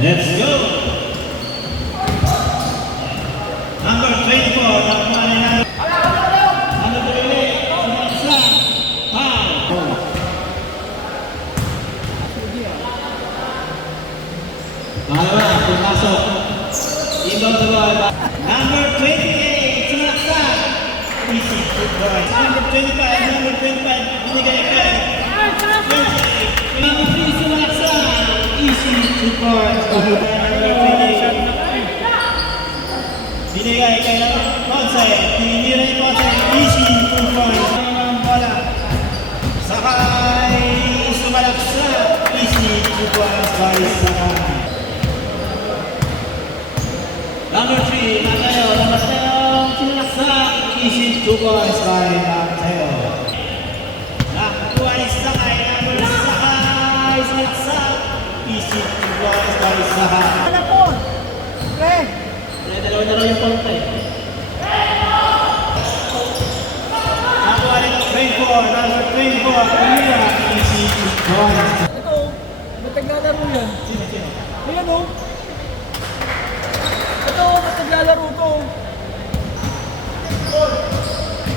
Let's go. Number 24, number 28, sumalaksak. Easy, good boy. Number 25, binigay kay number 3, sumalaksak. Easy, good boy. Number 28. Binigay kay Ponce. Tinira ni Ponce. Easy, good boy. Ang bola. Sakay, sumalaksak. Easy, good boy. By Sakay. Number 3, Mateo. Sinaksak. Easy, 2 points by Mateo. Nakakuha ni Sakay. Number Sakay. Sinaksak. Easy, 2 points by Sakay. Ano po? Pre! Dalawa-dalawa yung point eh. Nakakuha ni number 24. Kamila. Easy, 2 points. Ito, ba't naglalaro yan? Sino? Ayan o. Ito, ba't naglalaro to?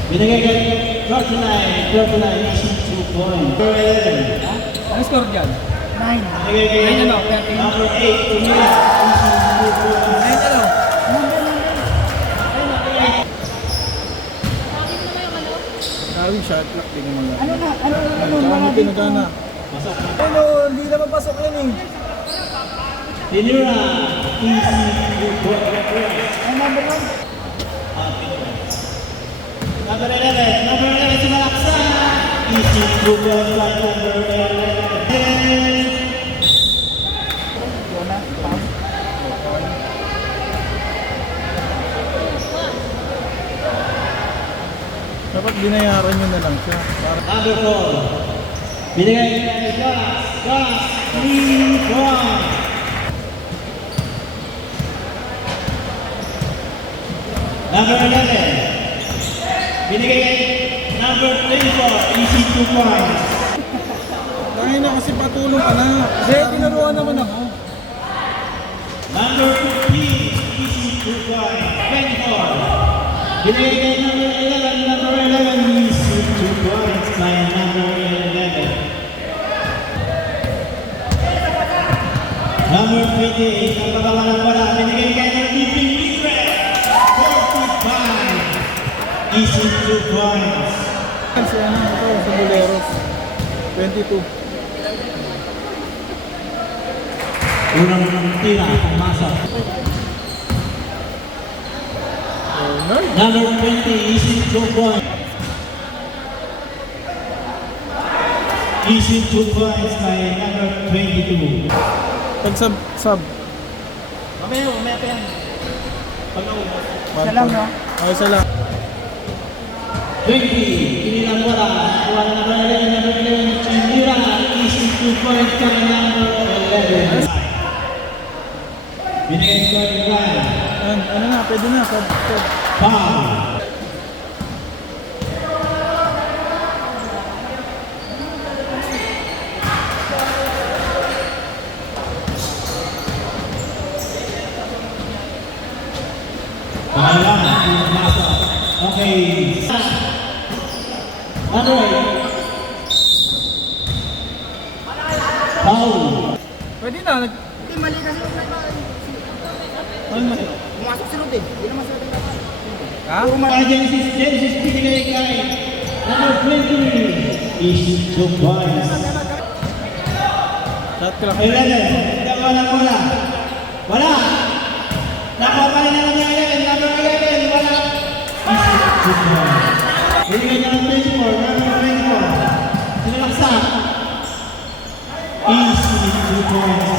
Binigay kay 39, easy 2 points. Number 11. Ano score dyan? 9. Binigay kay Nine ano? 13. number 8, Tumira, easy 2 points. 9 ano? Gawin shot clock din naman lang. Ano na? Ano Ano pinagana? Pasok na. Ano, hindi naman pasok yan eh. Tinira, easy 2 points. Ang number 1. Number 11, sumalaksa. Easy 2 points by number 11. Yona, pam. Dapat binayaran nyo na lang siya. Para Number 4. Binigay kay Gas, 3 points. Number 11. Binigay kay number 24, easy 2 points. dahil na kasi patulong ka na. Hindi, tinuruan naman ako. Number 15, easy 2 points. 24. Binigay kay number 11, easy 2 points by number 11. Number 28, ang pagawa ng wala, binigay kay number 15, 45. Easy 2 points. Si ano, ito, sa Boleros. 22. Unang tira, pumasok. Oh, nice. Number 20, easy 2 points. Easy 2 points by number 22. Pag sub. Mamaya pa yan. Pag naubos. Isa lang, no? Okay, isa lang. 20, inilang wala. Kuha na number 11, Chinira, easy 2 points by number 11. Binigay ko yung line. Ano na, pwede na. Sub. Foul. Okay. Ano foul. Pwede na. Hindi, mali kasi yung Ano mali? pumasok si Rudy. Hindi naman sila tinatawag. Ha? Genesis pinigay kay number 20. Easy 2 points. Shot clock. 11. Wala. Wala. Nakuha pa rin na lang yung 11. Number 11. Wala. Easy 2 points. Binigay niya ng 24. Number 24. Sinalaksak. Easy 2 points.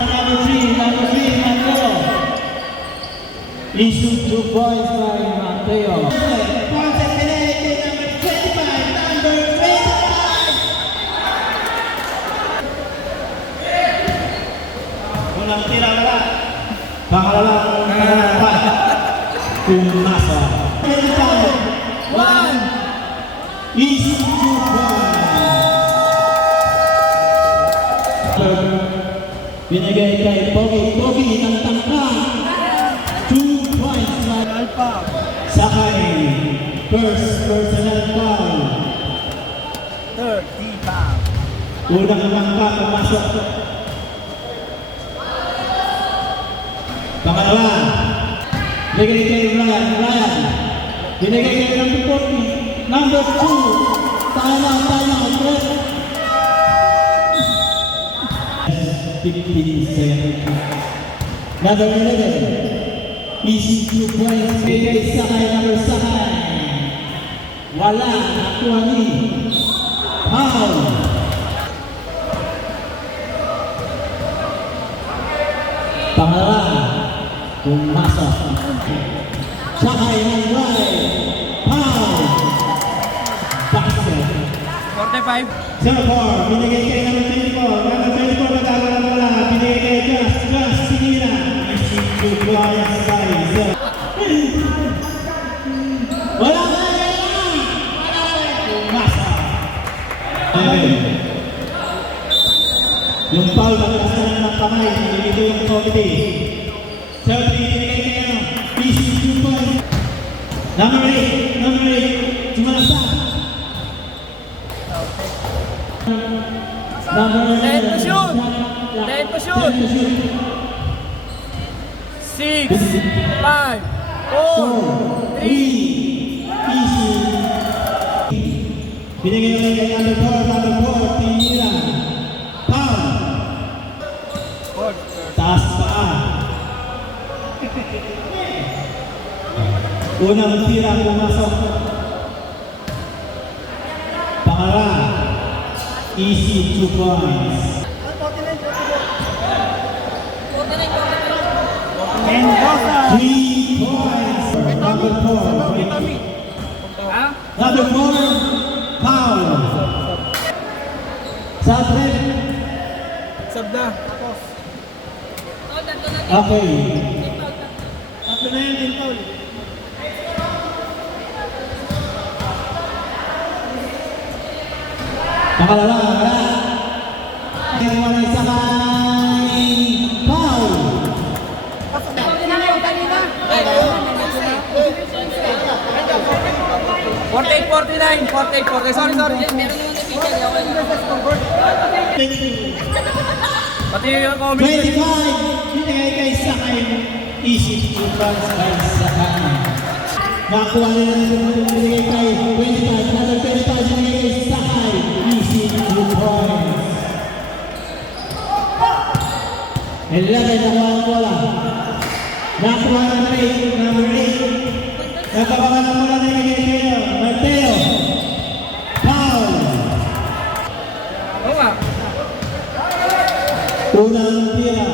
Number 3. Mateo. Easy 2 points by Mateo. Points at penalty. Number 25. Number 25. Unang tira wala. Pangalawang pa. Pumasa. 25. 1. Easy 2 points. Binigay kay Pogi ng tangka. 2 points by Alpha. Sakay. First personal foul. 30 pounds. Unang tangka pumasok. Pangalawa. Binigay kay Ryan. Binigay kay number 40. Number 2. Time out. 15 seconds. Number 11. Easy 2 points. Bigay Sakay, number Sakay. Wala. Nakuha ni. Foul. Pangalawa. Pumasok. Sakay ng right. Foul. Basket. 45. Therefore, binigay kay number 24. Number 24 magagawa na wala. Binigay kay Just Sinira. Isip to Brian Size. Wala na yan! Masa. Yung foul na kasalan ng kamay. Ito yung committee. Third, binigay kay ano? Isip to Brian. Number 8. Tumalasa. Let to shoot. Let to shoot. 6, 5, 4, 3. Easy. Binigay ulit kay number 4, Tinira. Foul. Taas paa. Unang tira pumasok. Pangalawa. Easy 2 points. Mendoza. 3 points. Number 4. Ha? Number 4. Foul. Sa trip. Sab na. Okay. Tatlo na yan, din foul. Pangalawa. Wala Sakay. Foul. 48-49. 48-49. Sorry. Pati yung comment. 25. Binigay kay Sakay. Easy 2 points by Sakay. Nakuha nila ng binigay kay 25. Another 25 binigay kay Sakay. Easy 2 points. 11 nakuha ang bola. Nakuha ng number 8. Natawagan ang bola na binigay kay Mateo. Foul. Oo nga. Unang tira.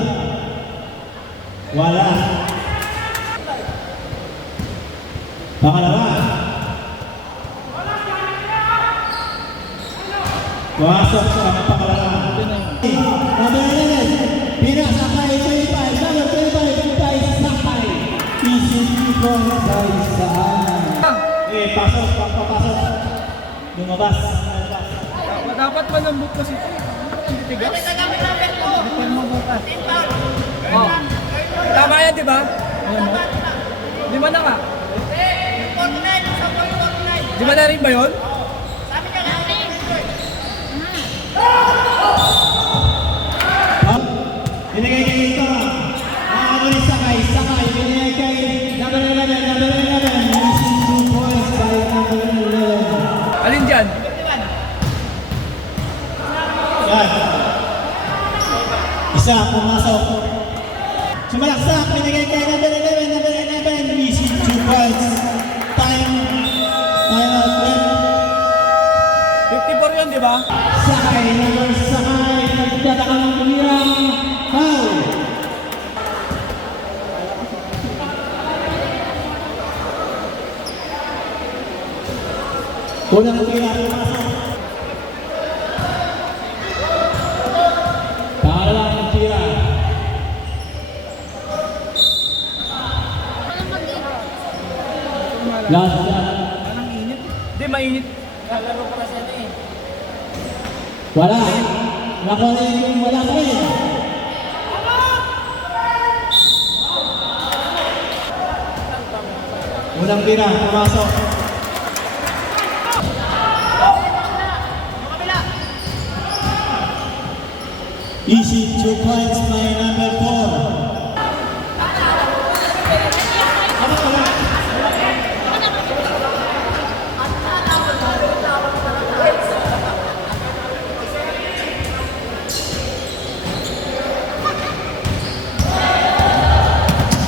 Wala. Pangalawa. Pumasok ang pangalawa. Number 11. Pinasakay 25. Number 25. Sakay. Easy 2 points by Sakay. Pasok. Papasok. Lumabas. Dapat malambot kasi ito. Hindi tigas. Ito mo bukas. Oh. Tama yan, di ba? Ayan mo. Lima na ka. 49. Di ba na rin ba yun? Binigay kay ito. Nakakabo ni Sakay. Binigay kay number 11. Easy 2 points by number 11. Alin dyan? Yan. Isa, pumasok. Sumalaksak, binigay kay number 11. Easy 2 points. Time out left. 54 yun, di ba? Sakay, nagtataka ng tumirang foul. Unang tira, pumasok. Pangalawang tira. Last shot. Anong init? Hindi, mainit. Lalaro pa kasi ito eh. Wala. Nakuha na yung wala pa rin. Unang tira, pumasok. Easy 2 points by number 4.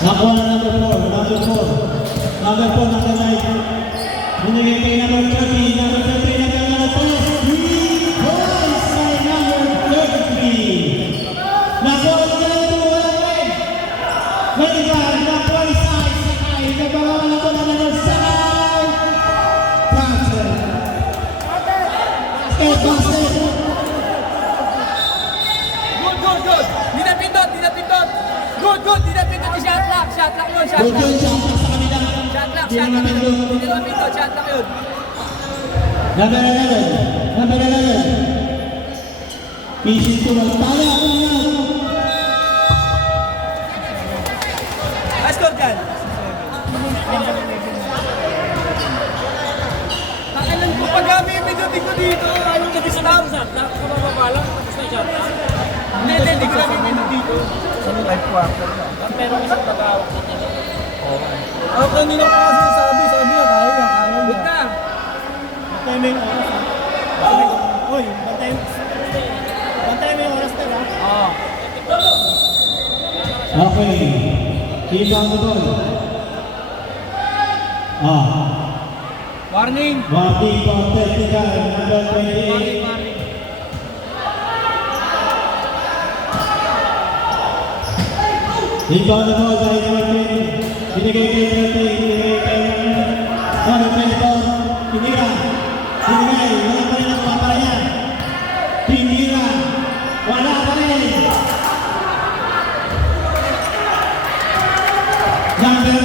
Nakuha na number 4, number 4, number 9. Binigay kay number 30, number 30 na gano'n po. 3 points by number 33. Nakuha na number 2, wala pa rin. Maliban, nakuha ni Sai, Sakay, nagbawa na po na number 7. Francis. Basket. Good. Dinapindot. Good. Dinapindot yung shot lock. Shot lock yun, shot Good lock. yun, siya sa kanila. Shot lock Hindi naman yun. yun. Dinapindot, shot lock yun. Number 11. Number 11. Pisin ko magtala ako niya. Score dyan. Kailan ko pag yung pindutin ko dito? Anong nag-stop? Nakakababa lang. Tapos na shot lock. Hindi ko namin pindutin dito. Pero isang nag-awak na niya. Ako kanina ko kasi sabi niya, kaya Good niya. na. Bantay mo yung oras ha. Uy, bantay mo yung oras na ha. Okay. Keep on the ball. Warning. Warning for technical number 28. Keep on the ball by number 20. Binigay kay 30. Binigay kay number 24. Tinira. Binigay. Wala pa rin ang papala niya. Tinira. Wala pa rin. Number